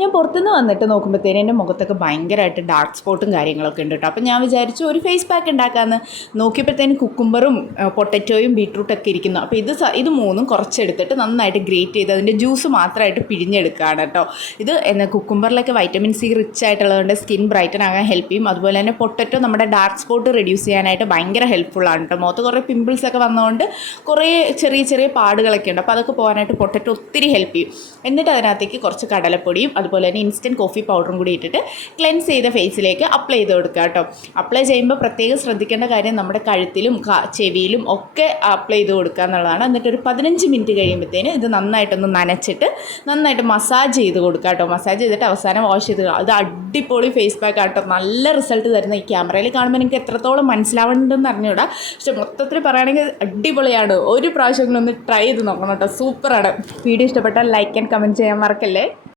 ഞാൻ പുറത്തുനിന്ന് വന്നിട്ട് നോക്കുമ്പോഴത്തേനും എൻ്റെ മുഖത്തൊക്കെ ഭയങ്കരമായിട്ട് ഡാർക്ക് സ്പോട്ടും കാര്യങ്ങളൊക്കെ ഉണ്ട് കേട്ടോ. അപ്പോൾ ഞാൻ വിചാരിച്ചു ഒരു ഫേസ് പാക്ക് ഉണ്ടാക്കാമെന്ന്. നോക്കിയപ്പോഴത്തേനും കുക്കുംബറും പൊട്ടറ്റോയും ബീട്രൂട്ടൊക്കെ ഇരിക്കുന്നു. അപ്പോൾ ഇത് മൂന്നും കുറച്ചെടുത്തിട്ട് നന്നായിട്ട് ഗ്രേറ്റ് ചെയ്ത് അതിൻ്റെ ജ്യൂസ് മാത്രമായിട്ട് പിഴിഞ്ഞെടുക്കുകയാണ് കേട്ടോ. ഇത് കുക്കുംബറിലൊക്കെ വൈറ്റമിൻ സി റിച്ച് ആയിട്ടുള്ളതുകൊണ്ട് സ്കിൻ ബ്രൈറ്റൻ ആകാൻ ഹെൽപ്പ് ചെയ്യും. അതുപോലെ തന്നെ പൊട്ടറ്റോ നമ്മുടെ ഡാർക്ക് സ്പോട്ട് റെഡ്യൂസ് ചെയ്യാനായിട്ട് ഭയങ്കര ഹെൽപ്ഫുള്ളാണ് കേട്ടോ. മുഖത്ത് കുറേ പിമ്പിൾസൊക്കെ വന്നതുകൊണ്ട് കുറേ ചെറിയ ചെറിയ പാടുകളൊക്കെ ഉണ്ട്. അപ്പോൾ അതൊക്കെ പോകാനായിട്ട് പൊട്ടറ്റോ ഒത്തിരി ഹെൽപ്പ് ചെയ്യും. എന്നിട്ട് അതിനകത്തേക്ക് കുറച്ച് കടലപ്പൊടിയും അതുപോലെ തന്നെ ഇൻസ്റ്റൻറ്റ് കോഫി പൗഡറും കൂടി ഇട്ടിട്ട് ക്ലെൻസ് ചെയ്ത ഫേസിലേക്ക് അപ്ലൈ ചെയ്ത് കൊടുക്കുക കേട്ടോ. അപ്ലൈ ചെയ്യുമ്പോൾ പ്രത്യേകം ശ്രദ്ധിക്കേണ്ട കാര്യം നമ്മുടെ കഴുത്തിലും ചെവിയിലും ഒക്കെ അപ്ലൈ ചെയ്ത് കൊടുക്കുക എന്നുള്ളതാണ്. എന്നിട്ട് ഒരു 15 മിനിറ്റ് കഴിയുമ്പോഴത്തേന് ഇത് നന്നായിട്ടൊന്ന് നനച്ചിട്ട് നന്നായിട്ട് മസാജ് ചെയ്ത് കൊടുക്കുക കേട്ടോ. മസാജ് ചെയ്തിട്ട് അവസാനം വാഷ് ചെയ്ത് അത് അടിപൊളി ഫേസ് പാക്ക് ആട്ടോ. നല്ല റിസൾട്ട് തരുന്ന ഈ ക്യാമറയിൽ കാണുമ്പോൾ എനിക്ക് എത്രത്തോളം മനസ്സിലാവുന്നുണ്ടെന്ന് അറിഞ്ഞൂടാ. പക്ഷെ മൊത്തത്തിൽ പറയുകയാണെങ്കിൽ അടിപൊളിയാണ്. ഒരു പ്രാവശ്യം ഒന്ന് ട്രൈ ചെയ്ത് നോക്കണം കേട്ടോ. സൂപ്പറാണ്. വീഡിയോ ഇഷ്ടപ്പെട്ടാൽ ലൈക്ക് ആൻഡ് കമൻറ്റ് ചെയ്യാൻ മറക്കല്ലേ.